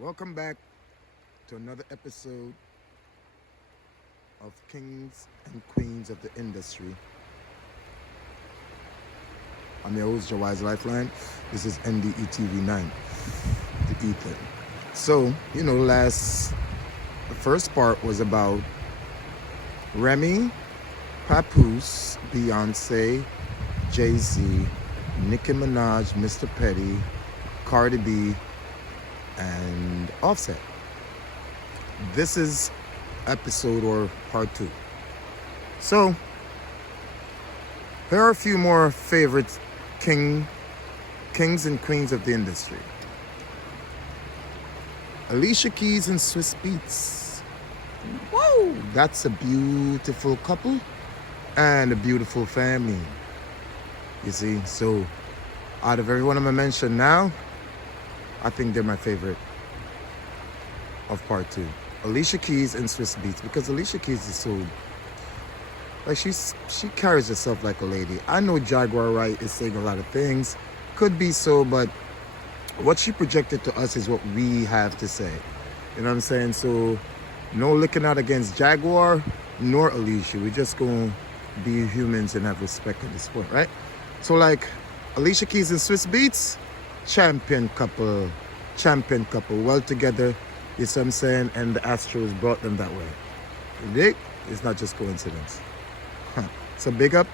Welcome back to another episode of Kings and Queens of the Industry. I'm your host, Jahwise Lifeline. This is NDE TV9, the Ethan. So, the first part was about Remy, Papoose, Beyonce, Jay-Z, Nicki Minaj, Mr. Petty, Cardi B, and Offset. This is episode or part 2. So, here are a few more favorite kings and queens of the industry. Alicia Keys and Swiss Beats. Whoa, that's a beautiful couple and a beautiful family. You see, so out of everyone I'm gonna mention now, I think they're my favorite of part 2. Alicia Keys and Swiss Beats, because Alicia Keys is so, like, she carries herself like a lady. I know Jaguar Wright is saying a lot of things, could be so, but what she projected to us is what we have to say. You know what I'm saying? So no looking out against Jaguar nor Alicia. We're just gonna be humans and have respect in the sport, right? So like Alicia Keys and Swiss Beats, champion couple, well together, you see what I'm saying? And the Astros brought them that way. You dig? It's not just coincidence. So big up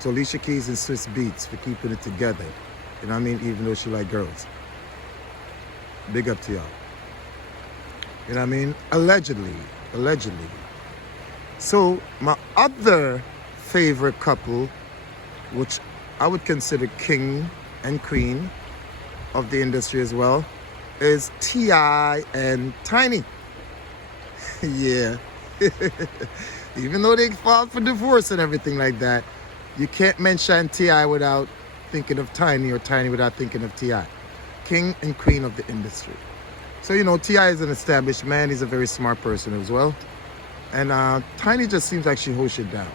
to Alicia Keys and Swiss Beats for keeping it together. You know what I mean? Even though she like girls. Big up to y'all. You know what I mean? Allegedly. So my other favorite couple, which I would consider king and queen of the industry as well, is T.I. and Tiny. Yeah. Even though they filed for divorce and everything like that, you can't mention T.I. without thinking of Tiny, or Tiny without thinking of T.I. King and queen of the industry. So, T.I. is an established man. He's a very smart person as well. And Tiny just seems like she holds it down.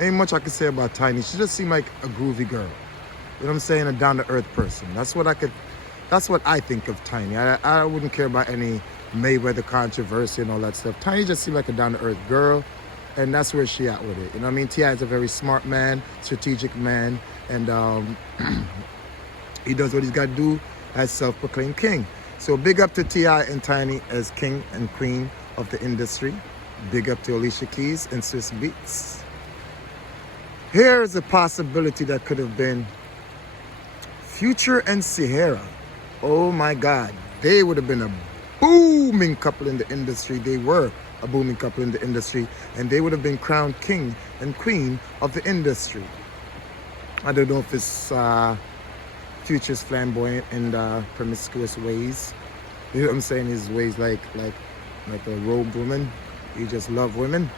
Ain't much I can say about Tiny. She just seems like a groovy girl. You know what I'm saying? A down-to-earth person. That's what I think of Tiny. I wouldn't care about any Mayweather controversy and all that stuff. Tiny just seems like a down-to-earth girl, and that's where she at with it. You know what I mean? T.I. is a very smart man, strategic man, and he does what he's got to do as self-proclaimed king. So big up to T.I. and Tiny as king and queen of the industry. Big up to Alicia Keys and Swiss Beats. Here's a possibility that could have been Future and Sierra. Oh my God. They would have been a booming couple in the industry. They were a booming couple in the industry, and they would have been crowned king and queen of the industry. I don't know if it's Future's flamboyant and promiscuous ways. You know what I'm saying? His ways like a rogue woman. He just love women.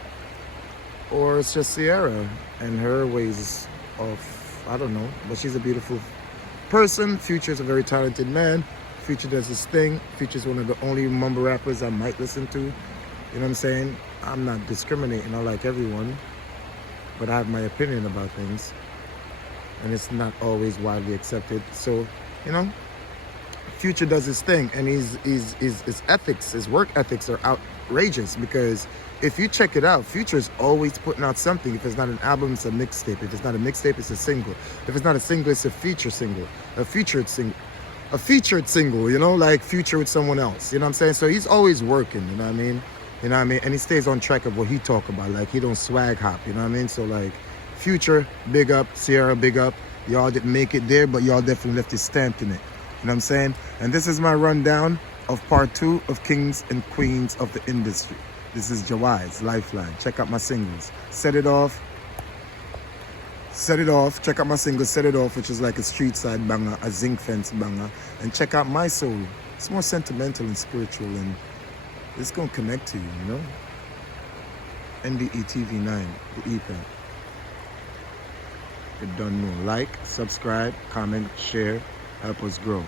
Or it's just Sierra and her ways of, I don't know, but she's a beautiful person. Future's a very talented man. Future does his thing. Future's one of the only mumble rappers I might listen to. You know what I'm saying? I'm not discriminating. I like everyone, but I have my opinion about things, and it's not always widely accepted. So, Future does his thing, and his ethics, his work ethics are outrageous, because if you check it out, Future's always putting out something. If it's not an album, it's a mixtape. If it's not a mixtape, it's a single. If it's not a single, it's a feature single. A featured single, like Future with someone else. You know what I'm saying? So he's always working, you know what I mean? And he stays on track of what he talk about. Like, he don't swag hop, you know what I mean? So like, Future, big up. Sierra, big up. Y'all didn't make it there, but y'all definitely left his stamp in it. You know what I'm saying? And this is my rundown of part 2 of Kings and Queens of the Industry. This is Jahwise Lifeline. Check out my singles. Set It Off. Check out my single, Set It Off, which is like a street side banger, a zinc fence banger. And check out My Soul. It's more sentimental and spiritual, and it's going to connect to you, NDE TV9, the Ethan. You don't know. Like, subscribe, comment, share, help us grow.